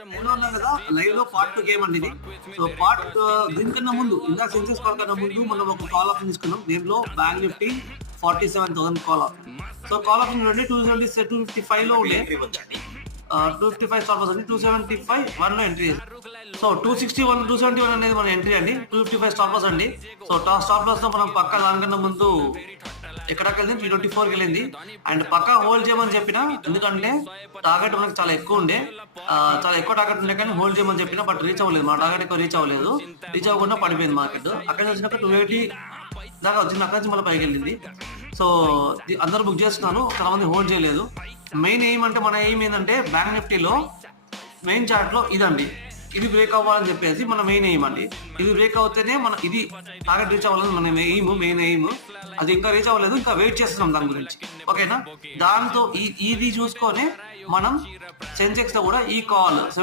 Live లో ఉన్నాం కదా, లైవ్ లో పార్ట్ 2 గేమ్ అండి ఇది. సో పార్ట్ దీనికన్నా ముందు ఇందాక సెన్సెక్స్ కాల్ కన్నా ముందు మనం ఒక కాల్ ఆప్షన్ తీసుకున్నాం. దీంట్లో bank Nifty 47,000 call option. So call option చూడండి 255 లో ఉండే 255 స్టాప్ లాస్ అండి. 275 1 లో ఎంట్రీ. సో 271 అనేది మన ఎంట్రీ అండి. 255 స్టాప్ లాస్ అండి. సో స్టాప్ లాస్ లో మనం పక్క దానికన్నా ముందు ఎక్కడికి వెళ్ళింది 324కి వెళ్ళింది. అండ్ పక్కా హోల్డ్ చేయమని చెప్పిన, ఎందుకంటే టార్గెట్ మనకి చాలా ఎక్కువ ఉండే, చాలా ఎక్కువ టార్గెట్ ఉండే కానీ హోల్డ్ చేయమని చెప్పిన, బట్ రీచ్ అవ్వలేదు. మా టార్గెట్ ఎక్కువ రీచ్ అవ్వలేదు. రీచ్ అవ్వకుండా పడిపోయింది మార్కెట్. అక్కడ వచ్చినాక 280 దాకా వచ్చింది. అక్కడ నుంచి మళ్ళీ పైకి వెళ్ళింది. సో అందరూ బుక్ చేస్తున్నారు, చాలా మంది హోల్డ్ చేయలేదు. మెయిన్ ఎయిమ్ అంటే మన ఎయిమ్ ఏంటంటే బ్యాంక్ నిఫ్టీలో మెయిన్ చార్ట్ లో ఇదండి, ఇది బ్రేక్ అవ్వాలని చెప్పేసి మన మెయిన్ ఎయిమ్ అండి. ఇది బ్రేక్ అవుతేనే మన ఇది టార్గెట్ రీచ్ అవ్వాలని మన మెయిన్ ఎయిమ్. అది ఇంకా రీచ్ అవ్వలేదు, ఇంకా వెయిట్ చేస్తున్నాం దాని గురించి. ఓకేనా, దాంతో ఇది చూసుకొని మనం సెన్సెక్స్ లో కూడా ఈ కాల్